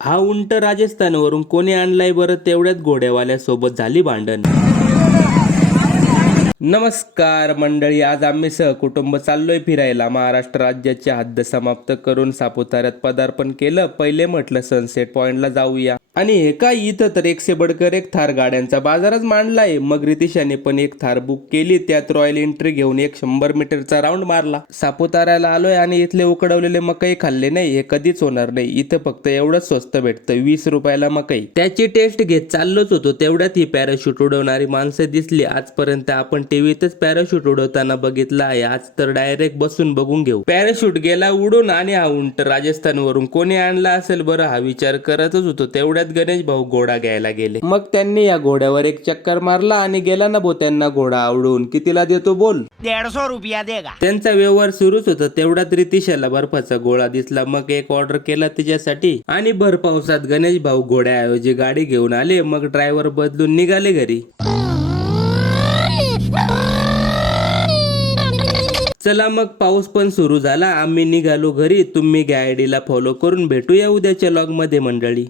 हा उंट राजस्थानवरून कोणी आणलाय बरं? तेवढ्यात घोड्यावाल्यासोबत झाली भांडण. नमस्कार मंडळी, आज आम्ही सहकुटुंब चाललोय फिरायला. महाराष्ट्र राज्याची हद्द समाप्त करून सापुताऱ्यात पदार्पण केलं. पहिले म्हटलं सनसेट पॉइंटला जाऊया, आणि हे काय, इथं तर एकसे बडकर एक थार गाड्यांचा बाजारच मांडलाय. मग रितिशाने पण एक थार बुक केली, त्यात रॉयल एंट्री घेऊन एक 100 मीटरचा राऊंड मारला. सापुताऱ्याला आलोय आणि इथले उकडवलेले मकई खाल्ले नाही, हे कधीच होणार नाही. इथं फक्त एवढंच स्वस्त भेटतं, 20 रुपयाला मकई. त्याची टेस्ट घेत चाललोच होतो, तेवढ्यात ही पॅराशूट उडवणारी माणसं दिसली. आजपर्यंत आपण टीव्हीतच पॅराशूट उडवताना बघितलं आहे, आज तर डायरेक्ट बसून बघून घेऊ. पॅराशूट गेला उडून, आणि हा उंट राजस्थानवरून कोणी आणला असेल बरं, हा विचार करतच होतो. तेवढ्यात गणेश भाऊ घोडा घ्यायला गेले. मग त्यांनी या घोड्यावर एक चक्कर मारला आणि गेला ना भो त्यांना घोडा आवडून. कितीला देतो बोल? 150 रुपया देगा. त्यांचा व्यवहार सुरूच होता, तेवढ्यात रितिशाला बर्फाचा गोळा दिसला. मग एक ऑर्डर केला तिच्यासाठी, आणि भर पावसात गणेश भाऊ घोड्याऐवजी गाडी घेऊन आले. मग ड्रायव्हर बदलून निघाले घरी. चला मग पाऊस पण सुरू झाला, आम्ही निघालो घरी. तुम्ही गाडीला फॉलो करून भेटूया उद्याच्या लॉग मध्ये मंडळी.